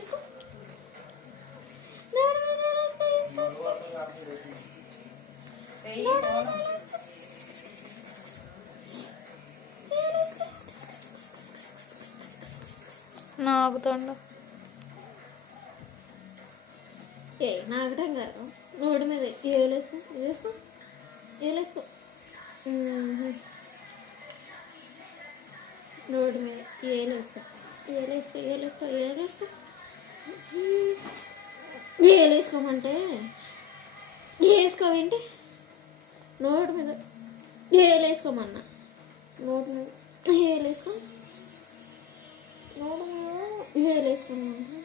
తీసుకో నోటి మీద వేసుకో నాకుతుండ నాకటం కాదు నోటి మీద ఏలేసుకో వేసుకో ఏలేసుకో నోటి మీద ఏలేసుకో ఏలేసుకో ఏలేసుకో ఏలేసుకో ఏలేసుకోమంటే వేసుకోవేంటి నోటి మీద ఏలేసుకోమన్నా నోటి మీద ఏలేసుకో నోటి మీద ఏలేసుకోమంటే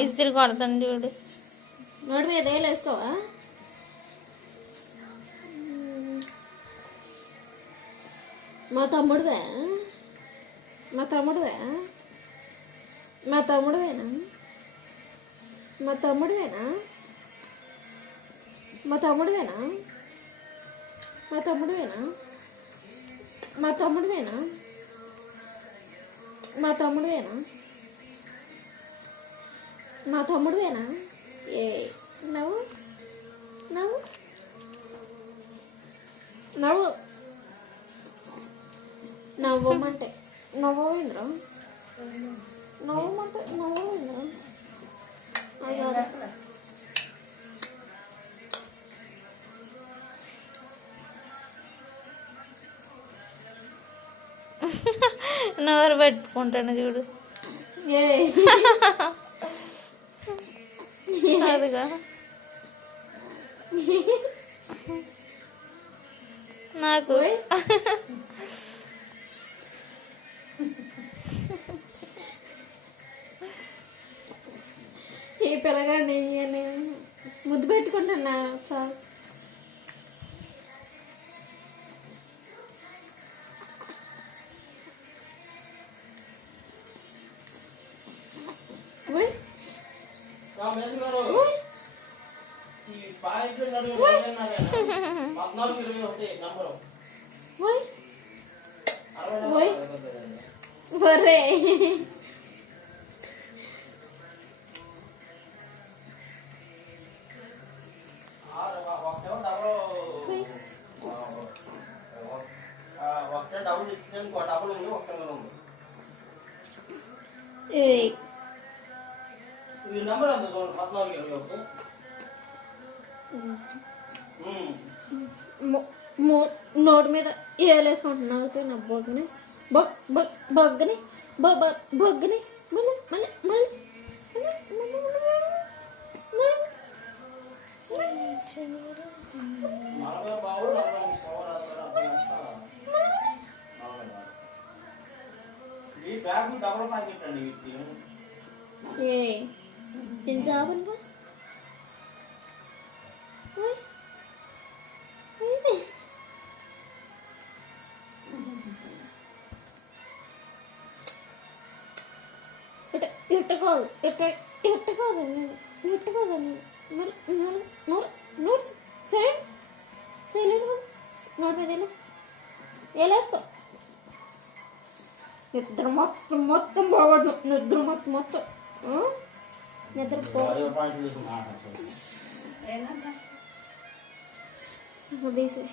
ఇస్త్రీ కొడతాను చూడు నోటి మీద వేసుకోవా మా తమ్ముడువే మా తమ్ముడువే మా తమ్ముడువేనా మా తమ్ముడువేనా మా తమ్ముడువేనా మా తమ్ముడువేనా మా తమ్ముడువేనా మా తమ్ముడువేనా మా తమ్ముడువేనా ఏ నవ్వు నవ్వు నవ్వు నవ్వమంటే నవ్వేంద్ర నవ్వమంటే నవ్వేంద్ర నోరు పెట్టుకుంటాను చూడు అదిగా నాకు ఈ పిల్లగాడిని ముద్దు పెట్టుకుంటున్నా సార్ ఒరే నోటి మీద ఏలేసుకుంటున్నావు నా బొగ్గని బొగ్గని బొగ్గని మళ్ళీ మళ్ళీ మళ్ళీ ఏం జాబులు ఇట్టుకోదు ఇట్టుకోదు ఇట్టుకోదు నోట్ సరే నోట్ మీద వేలేసుకో నిద్ర మొత్తం బాగుండు నిద్ర మొత్తం నిద్రపో తీసే